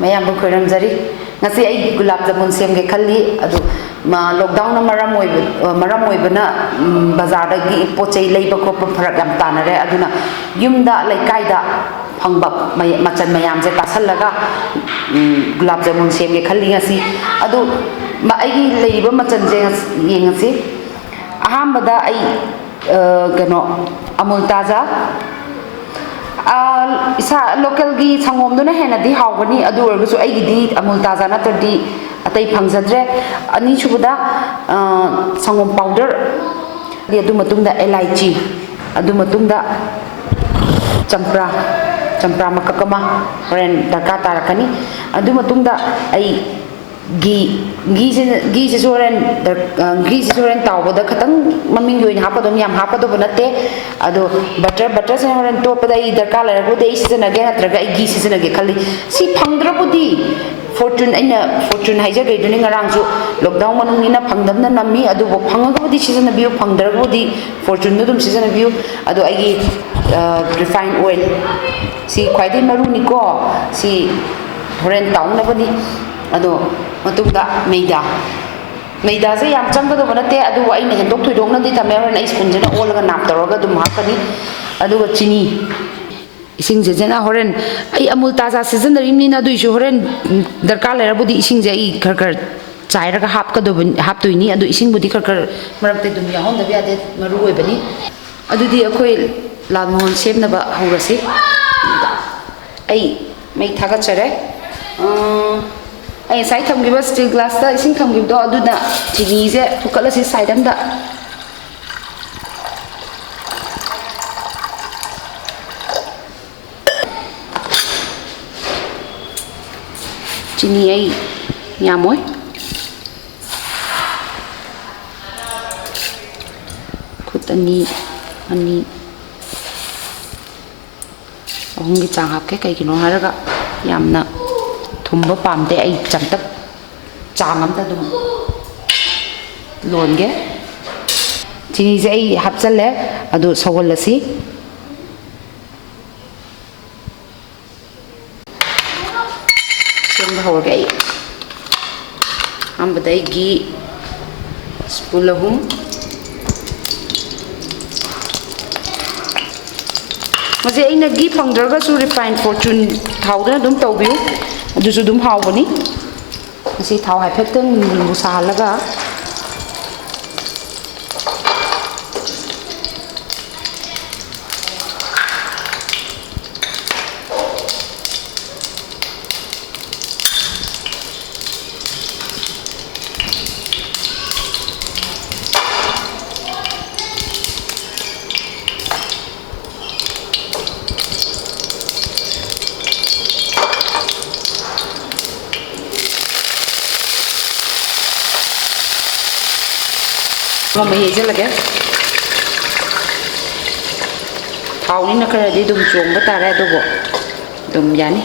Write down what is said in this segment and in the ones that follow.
mayam bu khoiram jari ngasi ai gulab jamun sem ge khalli adu ma lockdown na maram oi bana bazar da gi pochei leiba ko pharak yam tanare aduna yumda laikai da phangba machan mayam je tasalaga gulab jamun sem ge khalli ngasi adu ma ai gi leiba machan je yengasi ahambada ai kano amul taza isa local gi sangom do na hena di hawgani adu orgusu ai gi amul taza na tadi atai phangsadre ani chubuda sangom powder di adu matungda elaichi adu matungda champra makakama ren darka tarakani adu matungda ai gi se soren tawbada khatang maming yoin hapadom yam hapado banate ado butter se horen topada I darka larago de season again atraga I gi season again khali si phangdra budi fortune haija ge duni ngarang su lockdown manung ni na phangdam na nami adu bo phangaga budi season view phangdra budi fortune dum season view ado ai gi refined oil si khwaidai maru ni ko si horen taung na bani ado matungda maida se yam changga do banate adu ai ne hendok thoidong na di tamer na spoon jena olaga nap toroga dum hakani adu chini ising je jena horen ai amul taza season rim na du isu horen darka lera budi ising je I khar chairaga hap ka do hap tuini adu ising budi khar marak te dum ya hon da bia de maru oi bani adu di akoi lalmon sem na ba haurasi ai mai thaga chare ai sai thamgiba steel glass da ising thamgib do adu na chini je thukala si side am da chini ai nyamoi khutani ani ahungi chang hap ke kai kino haraga yamna thumba pamte ai chamtak chang am ta dum longe chini je ai hapchalle adu sawallasi semba hawge ai ambadai gi spoon lahum maje aina gi phangdraga su refined fortune thawda dum tawbiu adusu dum hawbani asi thaw haifeteng limbu salaga Mama heje lage thau ni na kara di dum chong ba tare do bo dum yani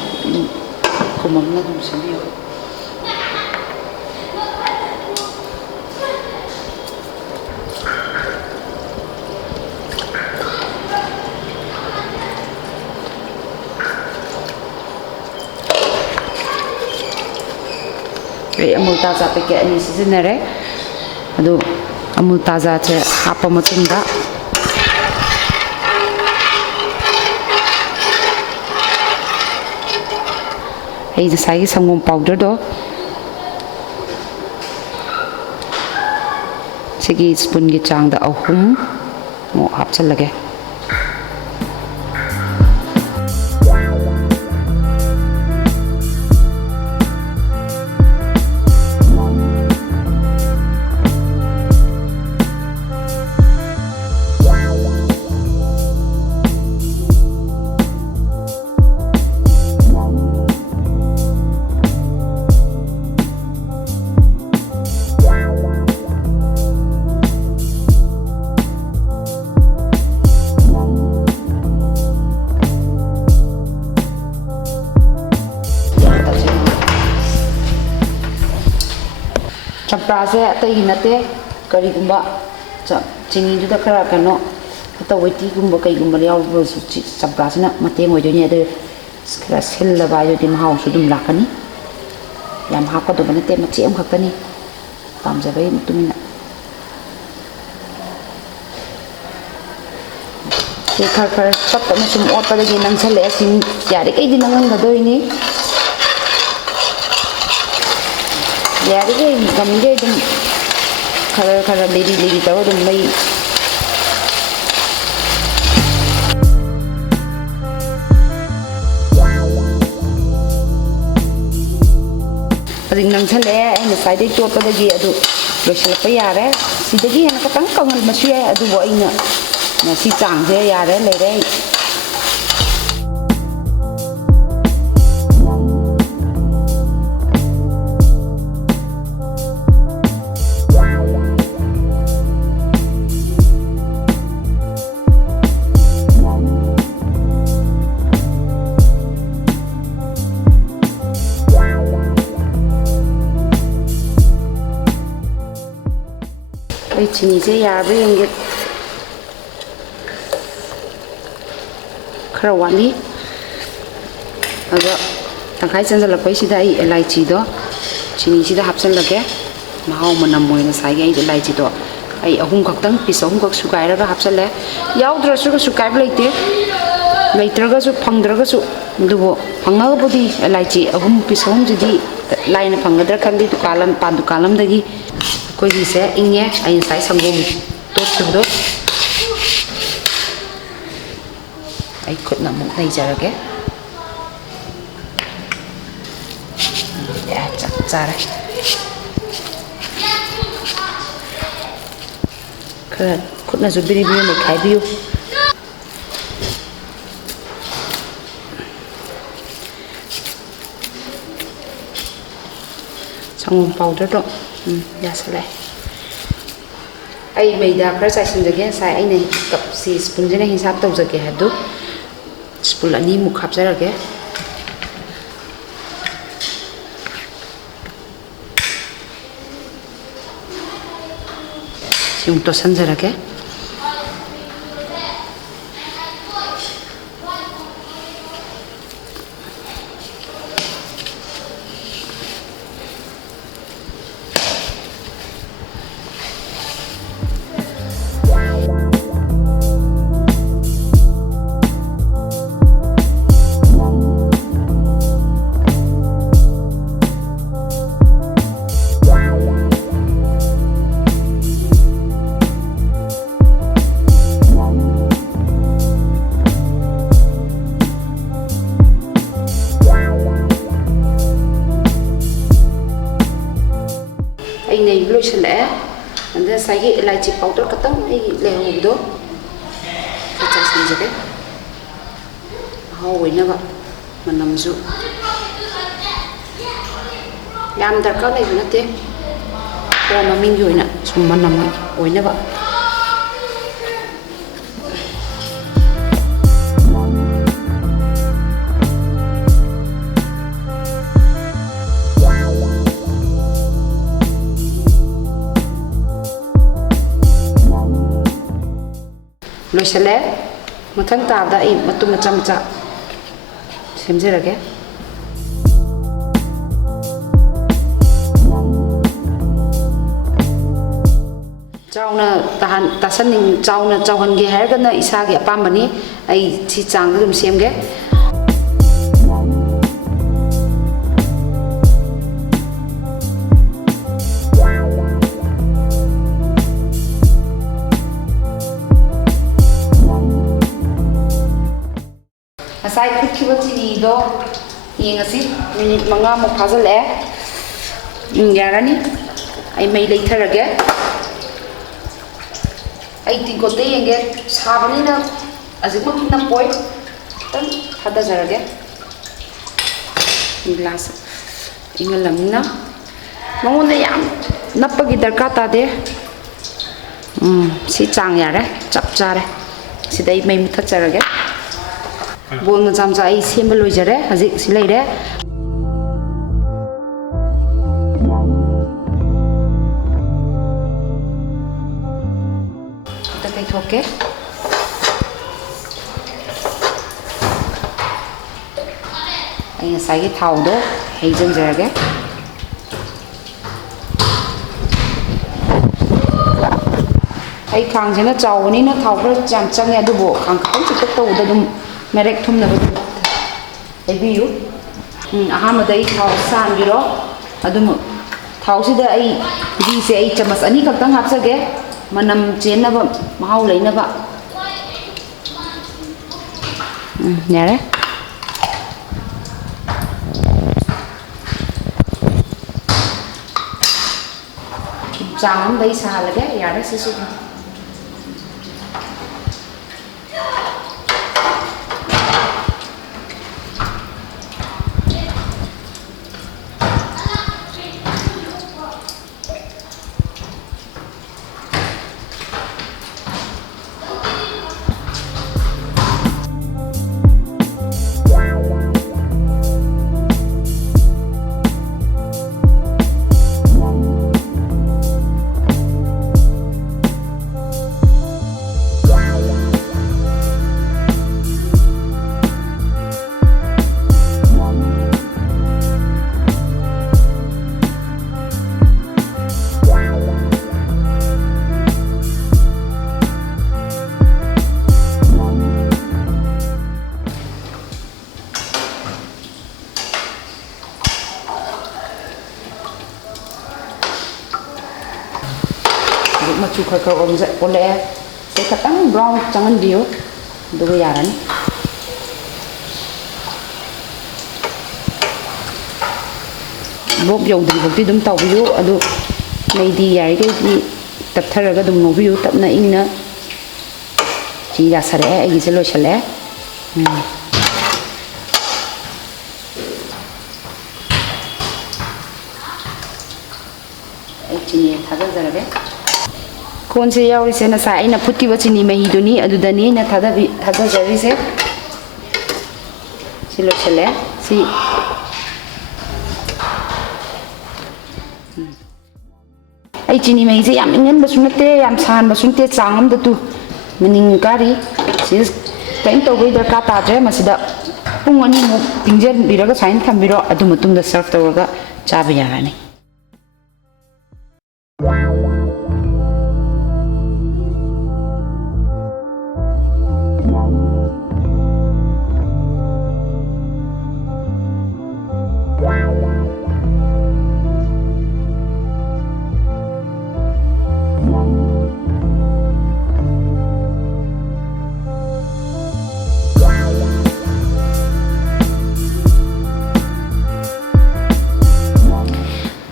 kumam na dum sabiyo amul taza packet ani sizinare adu amul taza che hapa matunda hey sai sangom powder do sigi spoon gi chang da ahum mo hapchalage champra se atai hinate kari gumba chini du da kara kano ata waiti gumba kai gumba yaw bo champra sina mateng oi do ni ade khara sillaba ayodi mahau su dum lakani yam hapkadaba nate machi am khaktani pamjabai mutumina se khara chapta na sum otadagi nangsale asin yare kai din nangangadoini yare kai gamge dum khara liri tawa dum mai ring nang thale ai na sai dei tot padagi adu loisal pa yare sidagi hena katang kangal masu ai adu bo ina na si chang je yare leire chini se yarbe yenge khara wali aga tangkai chanjala koi sida ai elaichi do chini sida hapsan lage mahau manam moina sai ge ai elaichi do ai ahum kaktang pis ahum kak sukai ra hapsan le yaudra su sukai blaite laitraga su phangdraga su dubo phangaga bodi elaichi ahum pis ahum jidi laina phangadra khandi dukalam pan dukalam dagi koi gi se inge ai sai sangom tot chubdo ai khut na muk nai jarage ya chak chare khara khut na ju biri biri mai khai biu sangom powder do ya sale ai maida khara sai sinjage sai ai nei cup si spoon jena hisab tawjage hadu spoon ani muk hapjarage siung to sanjarage loisale anda sai elaichi powder katang ai lehobdo kacha sinjage how wina ba manamju yam darka lai nate ko maming yoina sum manam oina ba loisale mathang tabda ai matum macha macha semjerage chauna tahan tasaning chauna chauhange hairgana isagi apambani ai chi chang dum semge sai khutkiba chini do yengasi minute manga mo phajale yarani ai mai leitharage ai tinkote yenge sabani na azikut na poi tan hada jarage glass ingalamna mangone yam nappagi darka ta de si chang yare chap chare sidai mai mutha jarage bol na chamcha ai sembal loijare haji silaire ta kai thoke ꯑꯩ ꯉꯁꯥꯏꯒꯤ ꯊꯥꯎꯗꯣ ꯍꯩꯖꯤꯟꯖꯔꯒꯦ ꯑꯩ ꯈꯥꯡꯁꯤꯅ ꯆꯥꯎꯕꯅꯤꯅ ꯊꯥꯎ ꯈꯔ ꯌꯥꯝ ꯆꯪꯉꯦ ꯑꯗꯨꯕꯨ ꯈꯥꯡ ꯈꯤꯇꯪ ꯆꯤꯛꯇꯛ ꯇꯧꯕꯗ ꯑꯗꯨꯝ ꯃꯦꯔꯦꯛ ꯊꯨꯝꯅꯕ ꯍꯩꯕꯤꯌꯨ ꯑꯍꯥꯟꯕꯗ ꯑꯩ ꯊꯥꯎ ꯁꯥꯍꯟꯕꯤꯔꯣ ꯑꯗꯨꯃ ꯊꯥꯎꯁꯤꯗ ꯑꯩ ꯘꯤꯁꯦ ꯑꯩ ꯆꯃꯁ 2 ꯈꯛꯇꯪ ꯍꯥꯞꯆꯒꯦ ꯃꯅꯝ ꯆꯦꯟꯅꯕ ꯃꯍꯥꯎ ꯂꯩꯅꯕ ꯌꯥꯔꯦ ꯆꯥꯡ ꯑꯃꯗ ꯑꯩ ꯁꯥꯍꯜꯂꯒꯦ ꯌꯥꯔꯦ ꯁꯤꯁꯨ ꯃꯆꯨ ꯈꯔ ꯈꯔ ꯑꯣꯜꯂꯛꯑꯦ ꯁꯤ ꯈꯤꯇꯪ ꯕ꯭ꯔꯥꯎꯟ ꯆꯪꯍꯟꯕꯤꯌꯨ ꯑꯗꯨꯒ ꯌꯥꯔꯅꯤ ꯕ꯭ꯔꯣꯛ ꯌꯧꯗ꯭ꯔꯤꯐꯥꯎꯗꯤ ꯑꯗꯨꯝ ꯇꯧꯕꯤꯌꯨ ꯑꯗꯨ ꯃꯩꯗꯤ ꯌꯥꯔꯤꯈꯩꯗꯤ ꯇꯞꯊꯔꯒ ꯑꯗꯨꯝ ꯉꯧꯕꯤꯌꯨ ꯇꯞꯅ ꯏꯪꯅ ꯁꯤ ꯌꯥꯁꯜꯂꯛꯑꯦ ꯑꯩꯒꯤꯁꯦ ꯂꯣꯏꯁꯜꯂꯛꯑꯦ ꯑꯩ ꯆꯤꯅꯤ ꯊꯥꯗꯖꯔꯒꯦ ꯀꯣꯟꯁꯦ ꯌꯥꯎꯔꯤꯁꯦ ꯉꯁꯥꯏ ꯑꯩꯅ ꯐꯨꯠꯈꯤꯕ ꯆꯤꯅꯤ ꯃꯍꯤꯗꯨꯅꯤ ꯑꯗꯨꯗꯅꯤ ꯑꯩꯅ ꯊꯥꯗꯖꯔꯤꯁꯦ ꯁꯤ ꯂꯣꯏꯁꯜꯂꯦ ꯁꯤ ꯑꯩ ꯆꯤꯅꯤ ꯃꯍꯤꯁꯦ ꯌꯥꯝ ꯏꯪꯍꯟꯕꯁꯨ ꯅꯠꯇꯦ ꯌꯥꯝ ꯁꯥꯍꯟꯕꯁꯨ ꯅꯠꯇꯦ ꯆꯥꯡ ꯑꯃꯗ ꯃꯅꯤꯡ ꯀꯥꯔꯤ ꯁꯤ ꯀꯔꯤꯝ ꯇꯧꯕꯒꯤ ꯗꯔꯀꯥꯔ ꯇꯥꯗ꯭ꯔꯦ ꯃꯁꯤꯗ ꯄꯨꯡ 2ꯃꯨꯛ ꯇꯤꯡꯖꯟꯕꯤꯔꯒ ꯁꯨꯃꯥꯏꯅ ꯊꯝꯕꯤꯔꯣ ꯑꯗꯨ ꯃꯇꯨꯡꯗ ꯁꯔꯚ ꯇꯧꯔꯒ ꯆꯥꯕ ꯌꯥꯔꯅꯤ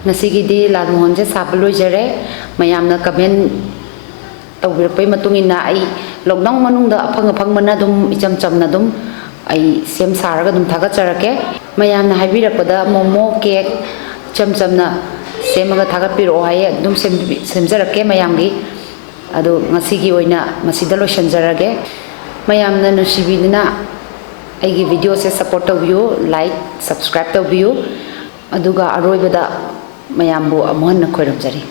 ꯉꯁꯤꯒꯤꯗꯤ ꯂꯥꯜꯃꯣꯍꯣꯟꯁꯦ ꯁꯥꯕ ꯂꯣꯏꯖꯔꯦ ꯃꯌꯥꯝꯅ ꯀꯃꯦꯟ ꯇꯧꯕꯤꯔꯛꯄꯩ ꯃꯇꯨꯡ ꯏꯟꯅ ꯑꯩ ꯂꯣꯛꯗꯥꯎꯟ ꯃꯅꯨꯡꯗ ꯑꯐꯪꯕꯅ ꯑꯗꯨꯝ ꯏꯆꯝ ꯆꯝꯅ ꯑꯗꯨꯝ ꯑꯩ ꯁꯦꯝ ꯁꯥꯔꯒ ꯑꯗꯨꯝ ꯊꯥꯒꯠꯆꯔꯛꯀꯦ ꯃꯌꯥꯝꯅ ꯍꯥꯏꯕꯤꯔꯛꯄꯗ ꯃꯣꯃꯣ ꯀꯦꯛ ꯏꯆꯝ ꯆꯝꯅ ꯁꯦꯝꯃꯒ ꯊꯥꯒꯠꯄꯤꯔꯛꯑꯣ ꯍꯥꯏꯌꯦ ꯑꯗꯨꯝ ꯁꯦꯝꯖꯔꯛꯀꯦ ꯃꯌꯥꯝꯒꯤ ꯑꯗꯨ ꯉꯁꯤꯒꯤ ꯑꯣꯏꯅ ꯃꯁꯤꯗ ꯂꯣꯏꯁꯤꯟꯖꯔꯒꯦ ꯃꯌꯥꯝꯅ ꯅꯨꯡꯁꯤꯕꯤꯗꯨꯅ ꯑꯩꯒꯤ ꯚꯤꯗꯤꯑꯣꯁꯦ ꯁꯞꯄꯣꯔꯠ ꯇꯧꯕꯤꯌꯨ ꯂꯥꯏꯛ ꯁꯕꯁꯀ꯭ꯔꯥꯏꯕ ꯇꯧꯕꯤꯌꯨ ꯑꯗꯨꯒ ꯑꯔꯣꯏꯕꯗ ꯃꯌꯥꯝꯕꯨ ꯑꯃꯨꯛ ꯍꯟꯅ ꯈꯣꯏꯔꯝꯖꯔꯤ